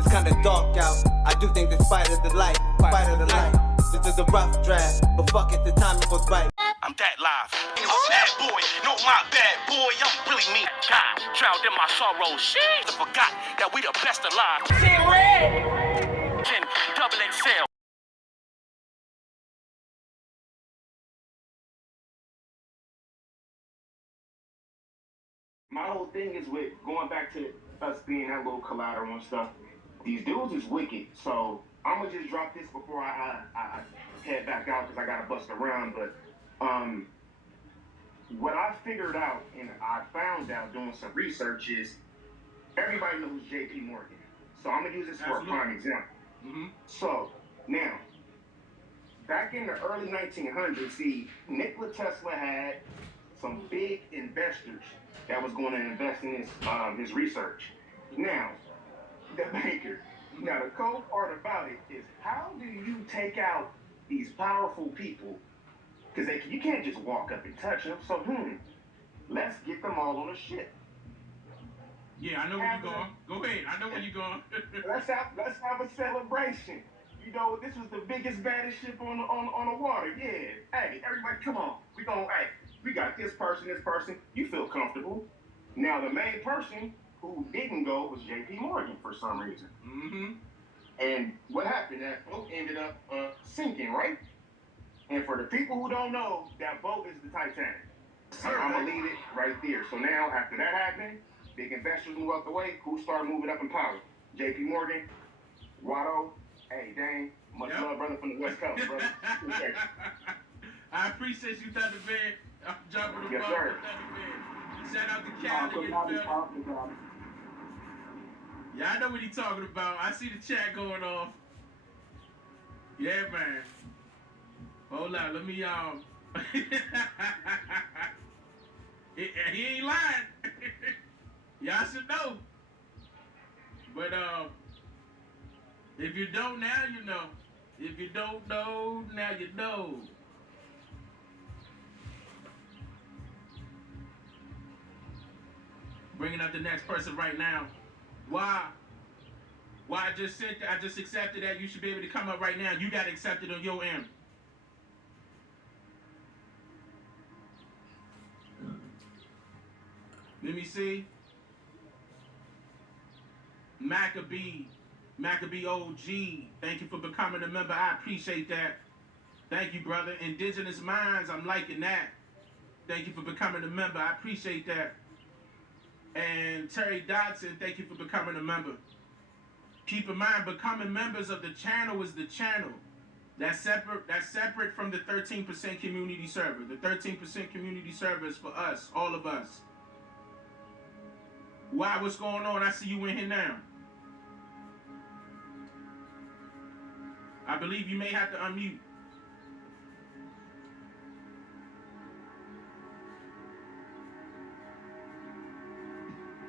It's kinda dark out. I do think that fight of the light, fight of the light. This is a rough draft, but fuck it, the timing was right. I'm that live. I'm a bad boy, no my bad boy. I'm really me. God, drowned in my sorrow. Shit, I forgot that we the best alive. See red. 10 double XL. My whole thing is with going back to us being that little collateral and stuff. These dudes is wicked, so I'm gonna just drop this before I head back out because I gotta bust around. But what I figured out and I found out doing some research is everybody knows J.P. Morgan. So I'm gonna use this for a prime example. Mm-hmm. So now, back in the early 1900s, see, Nikola Tesla had some big investors that was going to invest in his research. Now, the banker. Now, the cool part about it is how do you take out these powerful people? Because you can't just walk up and touch them. So, let's get them all on a ship. Yeah, I know where you're going. Go ahead. I know where you're going. let's have a celebration. You know, this was the biggest, baddest ship on the water. Yeah. Hey, everybody, come on. We got this person. You feel comfortable. Now, the main person who didn't go was J.P. Morgan for some reason. Mm-hmm. And what happened? That boat ended up sinking, right? And for the people who don't know, that boat is the Titanic. I'm going to leave it right there. So now, after that happened, big investors move out the way. Who started moving up in power? J.P. Morgan, Watto. Hey, dang. Much love, brother, from the West Coast, brother. I appreciate you, Thunder Bear. I'm jumping the yes, ball sir. with Thunder Bear. Shout out to Cali. Yeah, I know what he's talking about. I see the chat going off. Yeah, man. Hold on, let me he ain't lying. Y'all should know. But if you don't now, you know. If you don't know, now you know. Bringing up the next person right now. Why I just accepted that. You should be able to come up right now. You got accepted on your end. Let me see. Maccabee OG. Thank you for becoming a member. I appreciate that. Thank you, brother. Indigenous Minds, I'm liking that. Thank you for becoming a member. I appreciate that. And Terry Dodson, thank you for becoming a member. Keep in mind, becoming members of the channel is the channel. That's separate from the 13% community server. The 13% community server is for us, all of us. Why? What's going on? I see you in here now. I believe you may have to unmute.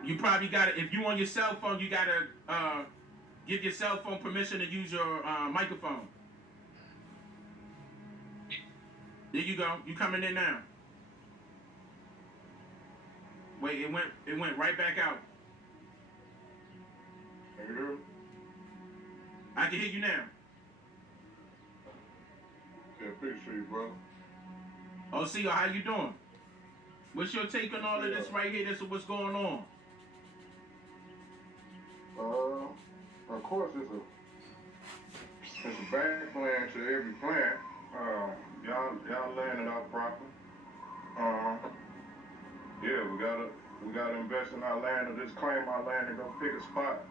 You probably got to, if you on your cell phone, you got to give your cell phone permission to use your microphone. There you go. You coming in now. Wait, it went right back out. Can you hear me? I can hear you now. Yeah, appreciate you, bro. Oh, see, how you doing? What's your take on all of this right here? This is what's going on. Of course, it's a bad plan to every plan. Y'all laying it out proper. Yeah, we gotta invest in our land or just claim our land and go pick a spot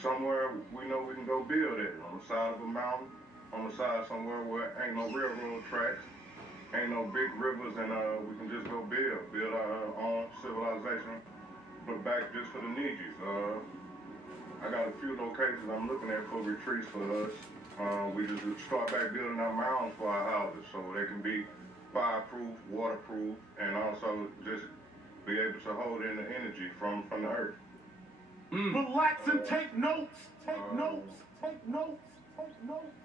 somewhere we know we can go build it on the side of a mountain, on the side somewhere where ain't no railroad tracks, ain't no big rivers, and we can just go build our own civilization. But back just for the Nijis. I got a few locations I'm looking at for retreats for us. We just start back building our mounds for our houses so they can be fireproof, waterproof, and also just be able to hold in the energy from the earth. Relax and take notes. Take notes.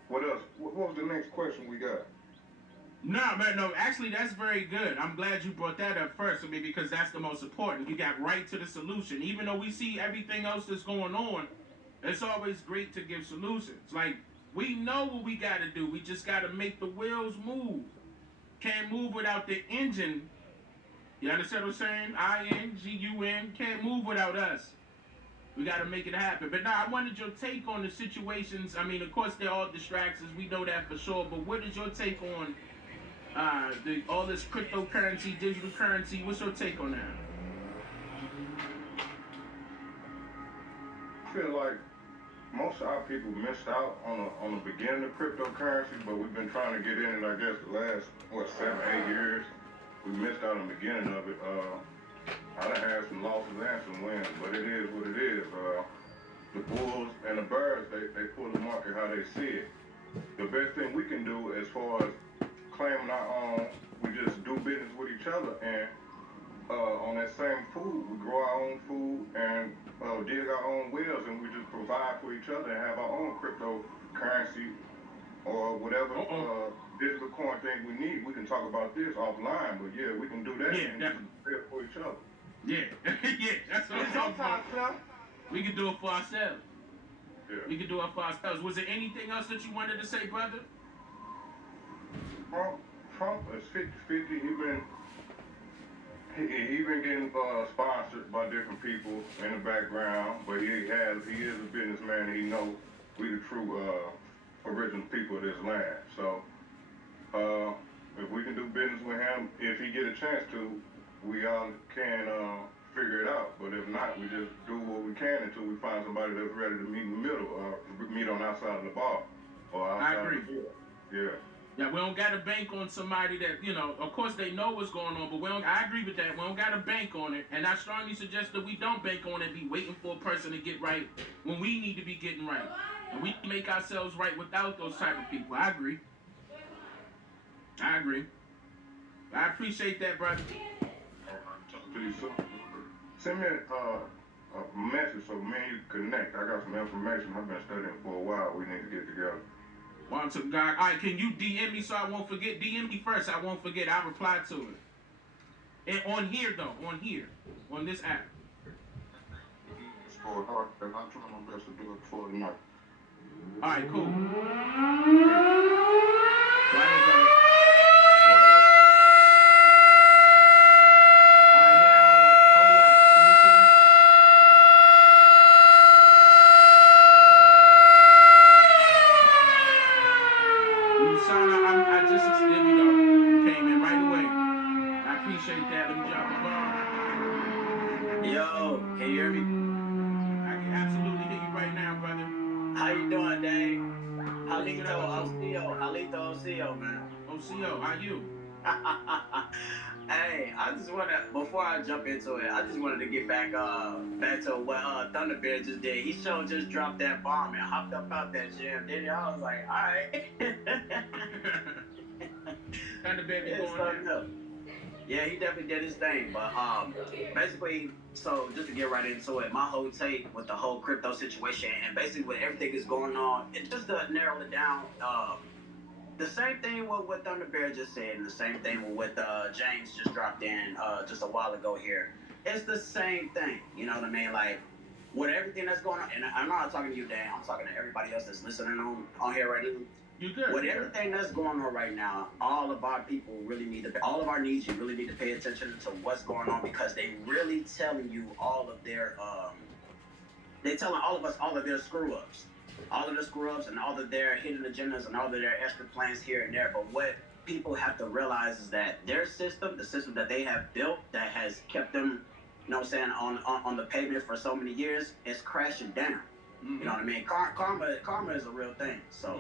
What else? What was the next question we got? No, man, no. Actually, that's very good. I'm glad you brought that up first, because that's the most important. You got right to the solution. Even though we see everything else that's going on, It's always great to give solutions. Like, we know what we got to do. We just got to make the wheels move. Can't move without the engine. You understand what I'm saying? INGUN can't move without us. We got to make it happen. But now, I wanted your take on the situations. I mean, of course, they're all distractions. We know that for sure. But what is your take on all this cryptocurrency, digital currency? What's your take on that? I feel like most of our people missed out on the beginning of cryptocurrency, but we've been trying to get in it, I guess, the last, 7, 8 years. We missed out on the beginning of it. I done had some losses and some wins, but it is what it is. The bulls and the bears, they pull the market how they see it. The best thing we can do as far as claiming our own, we just do business with each other, and on that same food, we grow our own food and dig our own wells, and we just provide for each other and have our own cryptocurrency or whatever digital coin thing we need. We can talk about this offline, but yeah, we can do that and pay for each other. Yeah, yeah, that's what I'm talking about. We can do it for ourselves. Yeah. We can do it for ourselves. Was there anything else that you wanted to say, brother? Trump is 50-50. He been getting sponsored by different people in the background, but he is a businessman, and he knows we the true original people of this land. So if we can do business with him, if he get a chance to, we all can figure it out. But if not, we just do what we can until we find somebody that's ready to meet in the middle, or meet on outside of the bar, or outside I agree. of the field. Yeah. Yeah, we don't got to bank on somebody that, of course they know what's going on, but I agree with that. We don't got to bank on it. And I strongly suggest that we don't bank on it and be waiting for a person to get right when we need to be getting right. And we make ourselves right without those type of people. I agree. I appreciate that, brother. Talk to you soon. Send me a message so me and you connect. I got some information I've been studying for a while. We need to get together. One to God. All right, can you DM me so I won't forget? DM me first. I won't forget. I'll reply to it. And on here, though. On this app. It's for hard, and I'm trying my best to do it before tonight. All right, cool. Right, brother. There we go. You came in right away. I appreciate that. Let me drop a bomb. Yo, can you hear me? I can absolutely hear you right now, brother. How you doing, Dave? Halito Ocio, man. Ocio, how you? Hey, I just wanna, before I jump into it, I just wanted to get back to what Thunder Bear just did. He just dropped that bomb and hopped up out that gym, didn't he? I was like, all right. Thunder Bear be going up. Yeah, he definitely did his thing. But basically, so just to get right into it, my whole take with the whole crypto situation and basically with everything that's going on, and just to narrow it down, the same thing with what Thunder Bear just said, and the same thing with what James just dropped in just a while ago here. It's the same thing, you know what I mean? Like, with everything that's going on, and I'm not talking to you, Dan, I'm talking to everybody else that's listening on here right now. You good? With everything that's going on right now, all of our people really all of our needs, you really need to pay attention to what's going on, because they really telling you all of their, they telling all of us all of their screw-ups. All of the screw-ups and all of their hidden agendas and all of their extra plans here and there. But what people have to realize is that their system, the system that they have built that has kept them, you know what I'm saying, on the pavement for so many years, is crashing down. Mm-hmm. You know what I mean? Karma is a real thing. So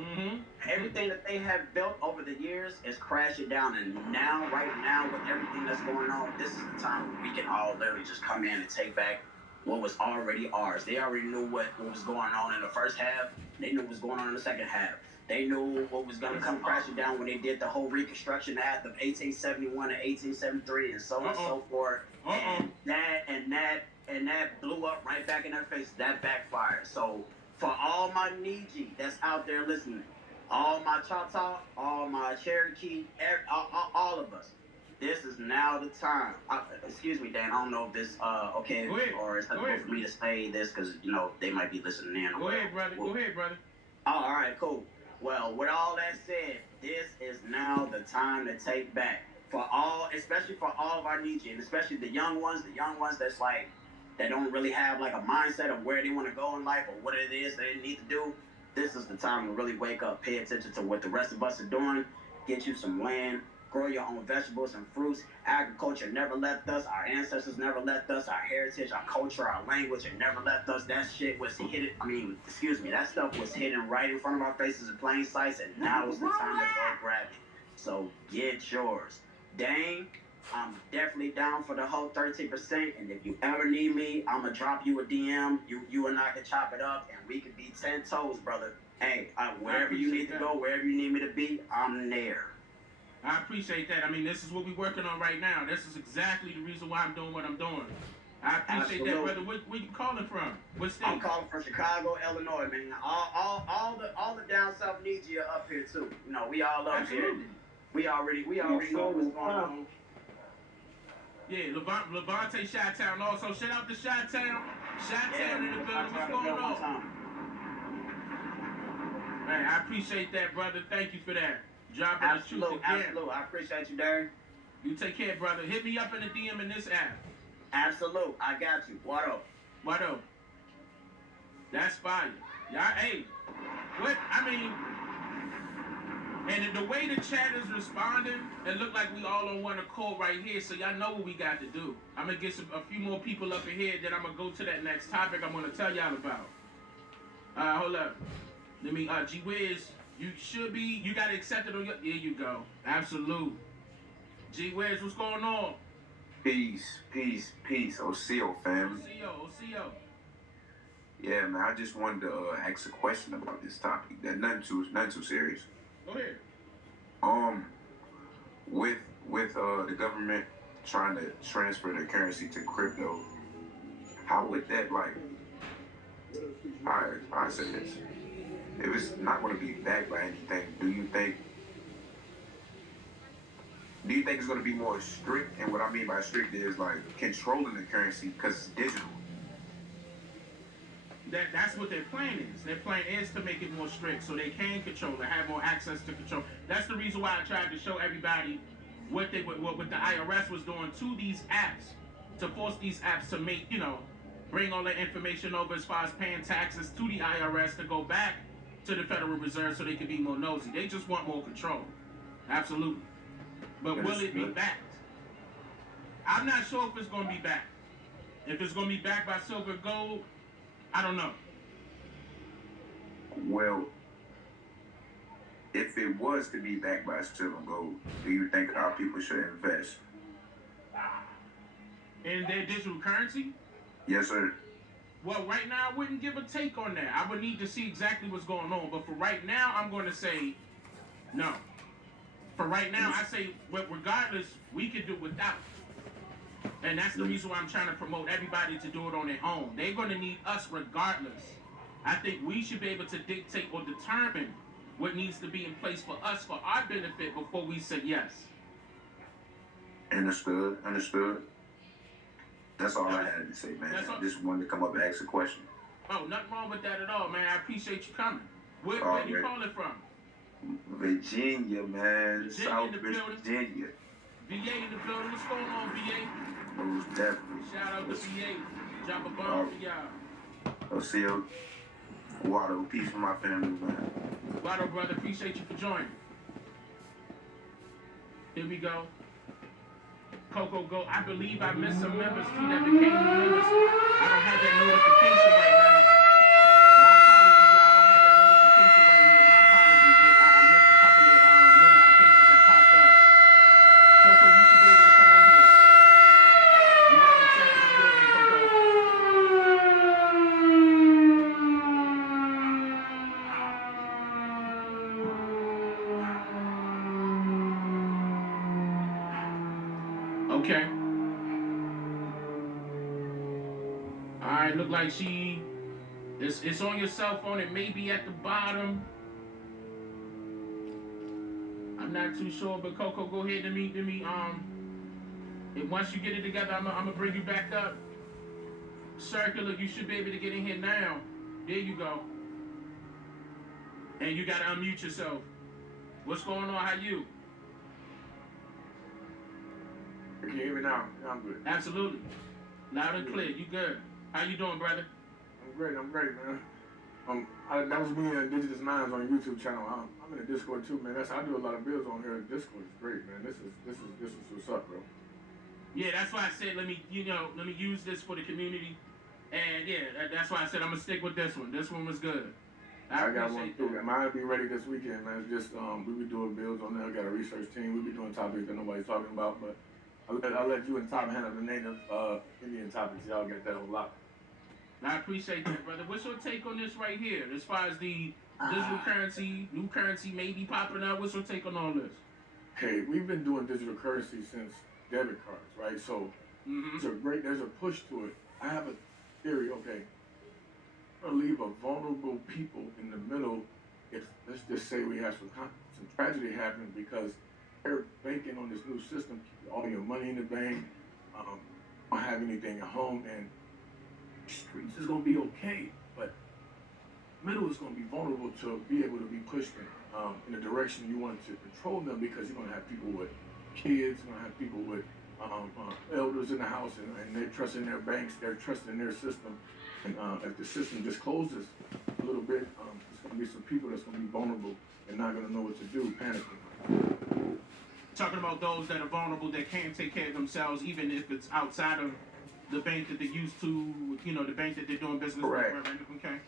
everything that they have built over the years is crashing down. And now, right now, with everything that's going on, this is the time where we can all literally just come in and take back what was already ours. They already knew what was going on in the first half. They knew what was going on in the second half. They knew what was going to come crashing down when they did the whole Reconstruction Act of 1871 and 1873 and so on and so forth. And that blew up right back in their face. That backfired. So for all my Niji that's out there listening, all my Choctaw, all my Cherokee, all of us, this is now the time. Excuse me, Dan. I don't know if this okay Go ahead. or it's Go acceptable ahead. for me to say this because they might be listening in. Go ahead, brother. Well, Go ahead, brother. Oh, all right, cool. Well, with all that said, this is now the time to take back for all, especially for all of our Nietzsche, and especially the young ones that's like, that don't really have like a mindset of where they want to go in life or what it is they need to do. This is the time to really wake up, pay attention to what the rest of us are doing, get you some land, grow your own vegetables and fruits. Agriculture never left us. Our ancestors never left us. Our heritage, our culture, our language, it never left us. That shit was hidden. That stuff was hidden right in front of our faces in plain sight, and now is the time to go grab it. So get yours. Dang, I'm definitely down for the whole 13%. And if you ever need me, I'm going to drop you a DM. You and I can chop it up, and we could be 10 toes, brother. Hey, wherever you need to go, wherever you need me to be, I'm there. I appreciate that. I mean, this is what we're working on right now. This is exactly the reason why I'm doing what I'm doing. I appreciate that, brother. Where you calling from? What state? I'm calling from Chicago, Illinois, man. All the down south needs you up here too. We all up here. We already know what's going on. Yeah, Levante Chi-Town also. Shout out to Chi-Town. Chi-Town in the building. What's going on? Man, I appreciate that, brother. Thank you for that. Dropping the truth again. Absolute. I appreciate you, Darren. You take care, brother. Hit me up in the DM in this app. Absolute. I got you. What up? What up? That's fire. Y'all, hey, what? I mean, and the way the chat is responding, it look like we all on one accord right here, so y'all know what we got to do. I'm going to get a few more people up in here, then I'm going to go to that next topic I'm going to tell y'all about. Hold up. Let me, G-Wiz, you got to accept it on your, there you go. Absolute. G-Wiz, what's going on? Peace. OCO family. OCO. Yeah, man, I just wanted to ask a question about this topic. That nothing too serious. Go ahead. With the government trying to transfer their currency to crypto, how would that I say this. If it's not going to be backed by anything, do you think it's going to be more strict? And what I mean by strict is like controlling the currency because it's digital. That's what their plan is. Their plan is to make it more strict so they can control it, have more access to control. That's the reason why I tried to show everybody what the IRS was doing to these apps, to force these apps to make, bring all the information over as far as paying taxes to the IRS to go back to the Federal Reserve so they can be more nosy. They just want more control. Absolutely. But will it be backed? I'm not sure if it's going to be backed. If it's going to be backed by silver and gold, I don't know. Well, if it was to be backed by silver and gold, do you think our people should invest in their digital currency? Yes, sir. Well, right now, I wouldn't give a take on that. I would need to see exactly what's going on. But for right now, I'm going to say no. For right now, I say, regardless, we could do without. And that's the reason why I'm trying to promote everybody to do it on their own. They're going to need us regardless. I think we should be able to dictate or determine what needs to be in place for us, for our benefit, before we say yes. Understood. That's all I had to say, man. I just wanted to come up and ask a question. Oh, nothing wrong with that at all, man. I appreciate you coming. Where you calling from? Virginia, man. South Virginia. VA in the building. What's going on, VA? Most definitely. Shout out to VA. Drop a bomb for y'all. OCO. Water, peace for my family, man. Water, brother, appreciate you for joining. Here we go. Coco Go. I believe I missed some members too that became new members. I don't have that notification right now. My apologies, y'all. I don't have that notification right here. My apologies. I missed a couple of notifications that popped up. Coco, you should be able to come in here. You got to check it out, Coco. Okay. Alright, look like it's on your cell phone. It may be at the bottom. I'm not too sure, but Coco, go ahead. Let me And once you get it together, I'm gonna bring you back up. Circular, you should be able to get in here now. There you go. And you gotta unmute yourself. What's going on? How you? Can you hear me now? Yeah, I'm good. Absolutely. Loud and clear. You good? How you doing, brother? I'm great, man. That was me and Indigenous Minds on YouTube channel. I'm in the Discord too, man. I do a lot of builds on here. Discord is great, man. This is what's up, bro. Yeah, that's why I said let me use this for the community. And yeah, that's why I said I'm gonna stick with this one. This one was good. I got one too. Mine will be ready this weekend, man. It's just we be doing builds on there. I got a research team. We be doing topics that nobody's talking about, but I'll let you and Tom handle the native Indian topics. Y'all get that on lock. I appreciate that, brother. What's your take on this right here? As far as the digital currency, new currency maybe popping up, what's your take on all this? Okay, we've been doing digital currency since debit cards, right? So there's a push to it. I have a theory, okay. I'm gonna leave a vulnerable people in the middle if, let's just say we have some tragedy happen because they're banking on this new system, keep all your money in the bank, don't have anything at home, and streets is gonna be okay, but middle is gonna be vulnerable to be able to be pushed in the direction you want to control them because you're gonna have people with kids, you're gonna have people with elders in the house, and they're trusting their banks, they're trusting their system, and if the system just closes a little bit, there's gonna be some people that's gonna be vulnerable and not gonna know what to do, panicking. Talking about those that are vulnerable that can't take care of themselves, even if it's outside of the bank that they're used to, the bank that they're doing business with. Okay.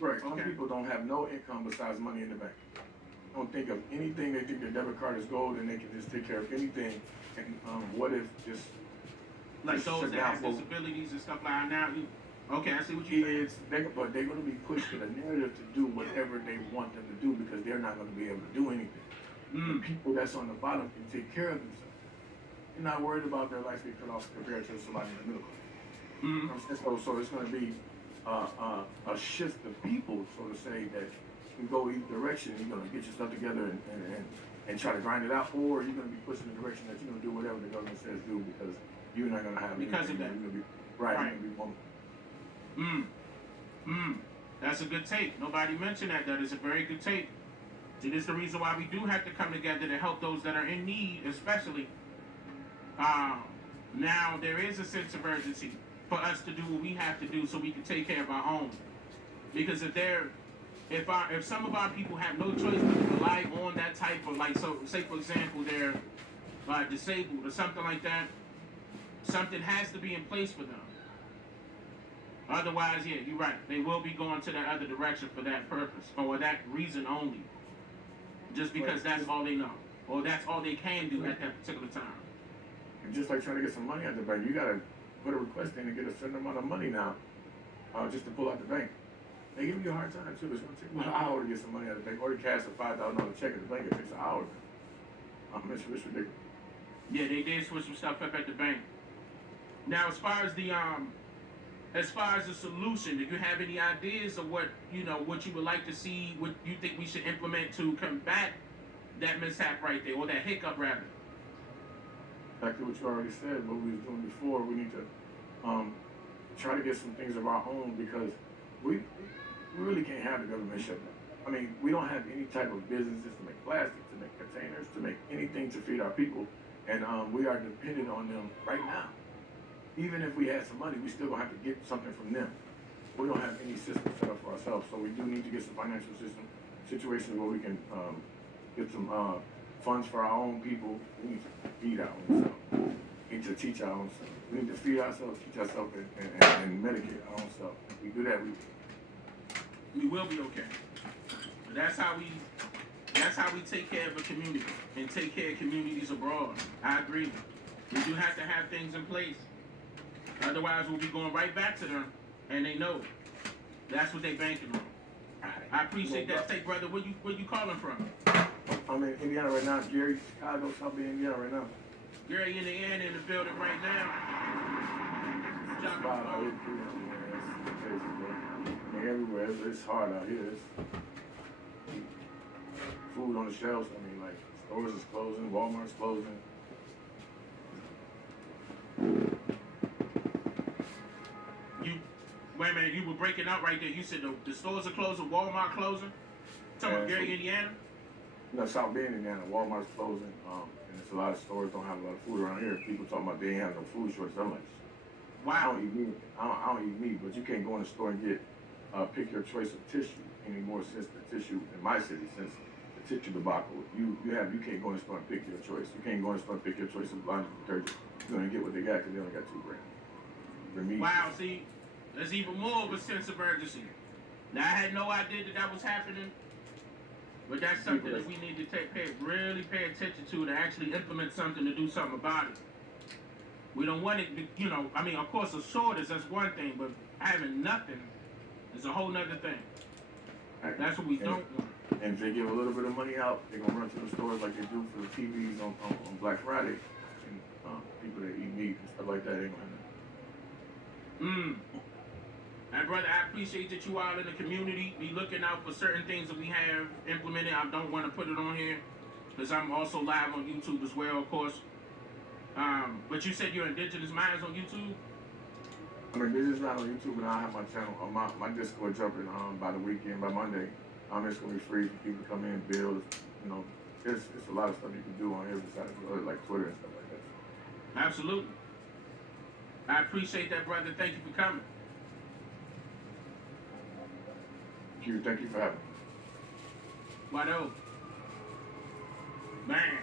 Right. Some people don't have no income besides money in the bank. Don't think of anything. They think their debit card is gold and they can just take care of anything. And what if just like those that have disabilities and stuff like that now? Okay, I see what you mean. But they're going to be pushed to the narrative to do whatever they want them to do because they're not going to be able to do anything. The people that's on the bottom can take care of themselves. They're not worried about their life being cut off compared to somebody in the middle class. So it's going to be a shift of people, so to say, that can go either direction. You're going to get your stuff together and try to grind it out, or you're going to be pushed in the direction that you're going to do whatever the government says do because you're not going to have because of that. You're going to be right. You're going to be vulnerable. That's a good take. Nobody mentioned that. That is a very good take. See, this is the reason why we do have to come together to help those that are in need, especially. Now there is a sense of urgency for us to do what we have to do so we can take care of our own. Because if some of our people have no choice but to rely on that type of say for example they're disabled or something like that, something has to be in place for them. Otherwise, yeah, you're right. They will be going to that other direction for that purpose or that reason only. Just because that's all they know or that's all they can do at that particular time. And just like trying to get some money out the bank, you gotta put a request in and get a certain amount of money now, just to pull out the bank. They give you a hard time too. It's gonna take an hour to get some money out of the bank, or to cash a $5,000 check at the bank. It takes an hour. It's ridiculous. Yeah, they did switch some stuff up at the bank. Now, as far as the solution, do you have any ideas of what you would like to see, what you think we should implement to combat that mishap right there, or that hiccup rather? Exactly what you already said, what we was doing before. We need to try to get some things of our own because we really can't have the government shut down. I mean, we don't have any type of businesses to make plastic, to make containers, to make anything to feed our people, and we are dependent on them right now. Even if we had some money, we still gonna have to get something from them. We don't have any system set up for ourselves, so we do need to get some financial situations where we can get some funds for our own people. We need to feed our own self. We need to teach our own self. We need to feed ourselves, teach ourselves, and medicate our own self. If we do that, we will be okay. But that's how we take care of a community and take care of communities abroad. I agree. We do have to have things in place. Otherwise, we'll be going right back to them, and they know that's what they banking on. I appreciate that take, brother. Where you calling from? I'm in Indiana right now. Gary, Chicago, South Bend, Indiana right now. Gary, Indiana, in the building right now. It's hard out here, too. It's crazy, bro. Everywhere. It's hard out here. Food on the shelves. I mean, like, stores is closing, Walmart's closing. Wait a minute, you were breaking out right there. You said the stores are closing, Walmart closing. Talking about Gary, Indiana. You know, South Bend, Indiana, Walmart's closing, and there's a lot of stores don't have a lot of food around here. People talking about they ain't have no food shortage. I'm like, I Wow. don't eat meat. I don't eat meat, but you can't go in the store and get pick your choice of tissue anymore since the tissue in my city, since the tissue debacle. You can't go in the store and pick your choice. You can't go in the store and pick your choice of laundry detergent. You're gonna get what they got because they only got 2 brands. Wow, see, there's even more of a sense of urgency. Now, I had no idea that was happening, but that's something that we need to really pay attention to actually implement something to do something about it. We don't want it, you know, I mean, of course, a shortage, that's one thing, but having nothing is a whole nother thing. That's what we don't want. And if they give a little bit of money out, they're gonna run to the stores like they do for the TVs on Black Friday, and people that eat meat and stuff like that ain't gonna have nothing. And brother, I appreciate that you all in the community be looking out for certain things that we have implemented. I don't want to put it on here because I'm also live on YouTube as well, of course. But you said you're Indigenous Minds on YouTube? I'm Indigenous Minds on YouTube, and I have my channel, my Discord jumping by the weekend, by Monday. It's gonna be free for people to come in and build. You know, it's a lot of stuff you can do on here besides like Twitter and stuff like that. Absolutely. I appreciate that, brother. Thank you for coming. Thank you for having me. What else? Man,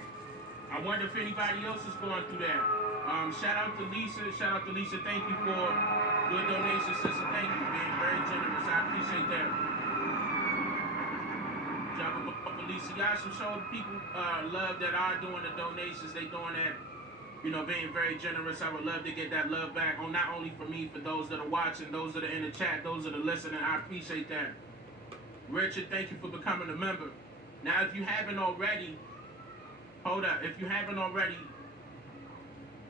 I wonder if anybody else is going through that. Shout out to Lisa. Shout out to Lisa. Thank you for your donation, sister. Thank you for being very generous. I appreciate that. Drop a book for Lisa. Y'all should show people love that are doing the donations. They doing that, you know, being very generous. I would love to get that love back on not only for me, for those that are watching, those that are in the chat, those that are listening. I appreciate that. Richard, thank you for becoming a member. Now, if you haven't already, hold up. If you haven't already,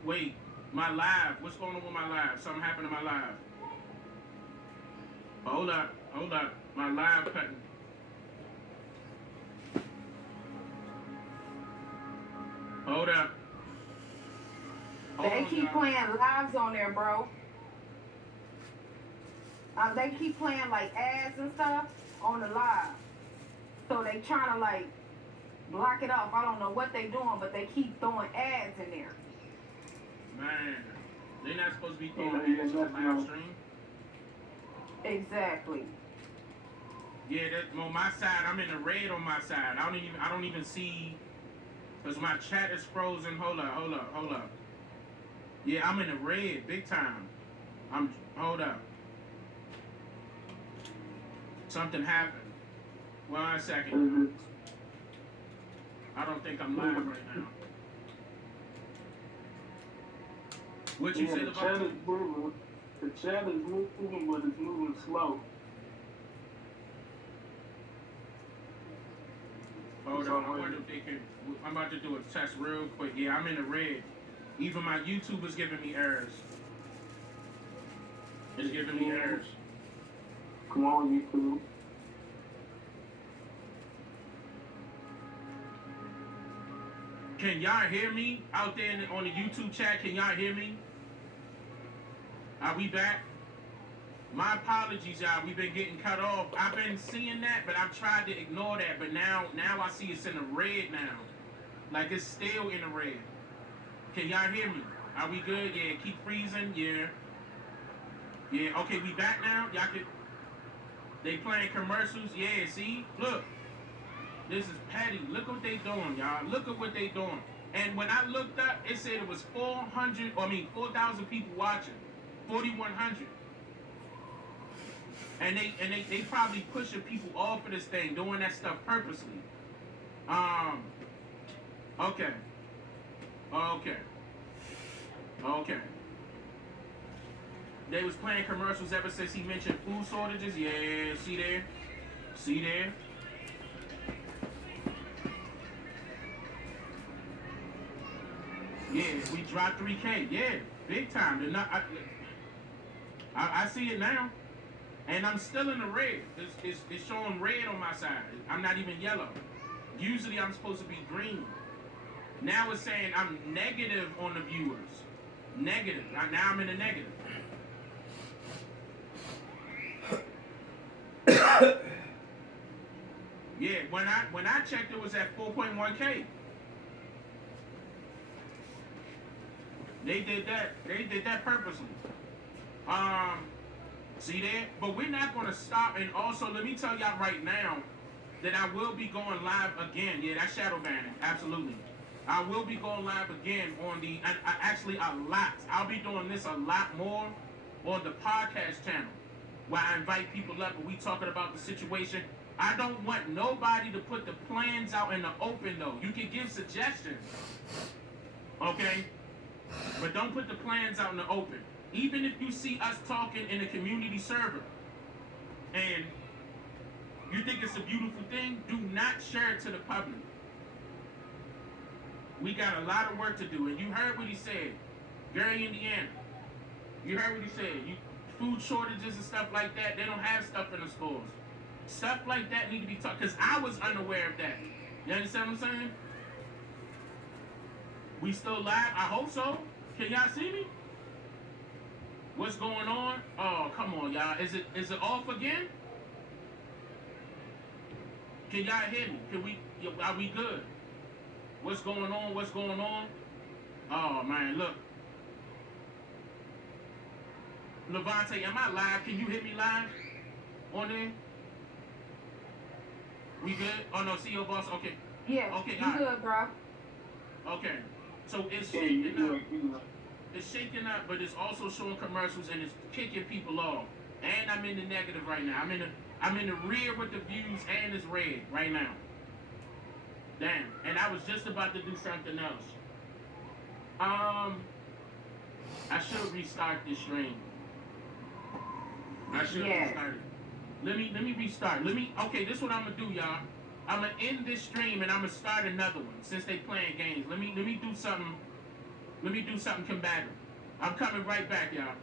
wait, my live. What's going on with my live? Something happened to my live. Hold up. My live cutting. Hold up. They keep playing lives on there, bro. They keep playing like ads and stuff on the live. So they trying to like block it off. I don't know what they doing, but they keep throwing ads in there. Man, they're not supposed to be throwing ads on live stream. Exactly. Yeah, that, on my side, I'm in the red on my side. I don't even see, because my chat is frozen. Hold up. Yeah, I'm in the red, big time. Hold up. Something happened. 1 second. I don't think I'm live right now. What you said about the chat is moving. The chat is moving, but it's moving slow. Hold on, I wonder if they can. I'm about to do a test real quick. Yeah, I'm in the red. Even my YouTube is giving me errors. It's giving me errors. Come on, YouTube. Can y'all hear me out there on the YouTube chat? Can y'all hear me? Are we back? My apologies, y'all. We've been getting cut off. I've been seeing that, but I've tried to ignore that. But now I see it's in the red now. Like it's still in the red. Can y'all hear me? Are we good? Yeah, keep freezing. Yeah. Yeah, okay, we back now. Y'all can. They playing commercials. Yeah, see? Look. This is petty. Look what they doing, y'all. Look at what they doing. And when I looked up, it said it was 4,000 people watching. 4,100. And they probably pushing people off of this thing, doing that stuff purposely. Okay. They was playing commercials ever since he mentioned food shortages. Yeah, see there? Yeah, we dropped 3K. Yeah, big time. I see it now. And I'm still in the red. It's showing red on my side. I'm not even yellow. Usually I'm supposed to be green. Now it's saying I'm negative on the viewers. Negative. Now I'm in the negative. Yeah, when I checked, it was at 4.1K. They did that purposely. See that? But we're not gonna stop. And also, let me tell y'all right now that I will be going live again. Yeah, that's shadow banning. Absolutely. I will be going live again on the, actually a lot. I'll be doing this a lot more on the podcast channel, where I invite people up and we talking about the situation. I don't want nobody to put the plans out in the open though. You can give suggestions, okay? But don't put the plans out in the open. Even if you see us talking in a community server and you think it's a beautiful thing, do not share it to the public. We got a lot of work to do. And you heard what he said. Gary, Indiana. You heard what he said. Food shortages and stuff like that, they don't have stuff in the stores. Stuff like that need to be taught. Because I was unaware of that. You understand what I'm saying? We still live? I hope so. Can y'all see me? What's going on? Oh, come on, y'all. Is it off again? Can y'all hear me? Are we good? What's going on? What's going on? Oh man, look. Levante, am I live? Can you hit me live on there? We good? Oh no, CEO boss. Okay. Yeah. Okay. You good, bro? Okay. So it's shaking up. It's shaking up, but it's also showing commercials and it's kicking people off. And I'm in the negative right now. I'm in the rear with the views and it's red right now. Damn. And I was just about to do something else. I should restart this stream. I should restart it. Let me restart. Okay, this is what I'm gonna do, y'all. I'm gonna end this stream and I'm gonna start another one since they playing games. Let me do something. Let me do something combative. I'm coming right back, y'all.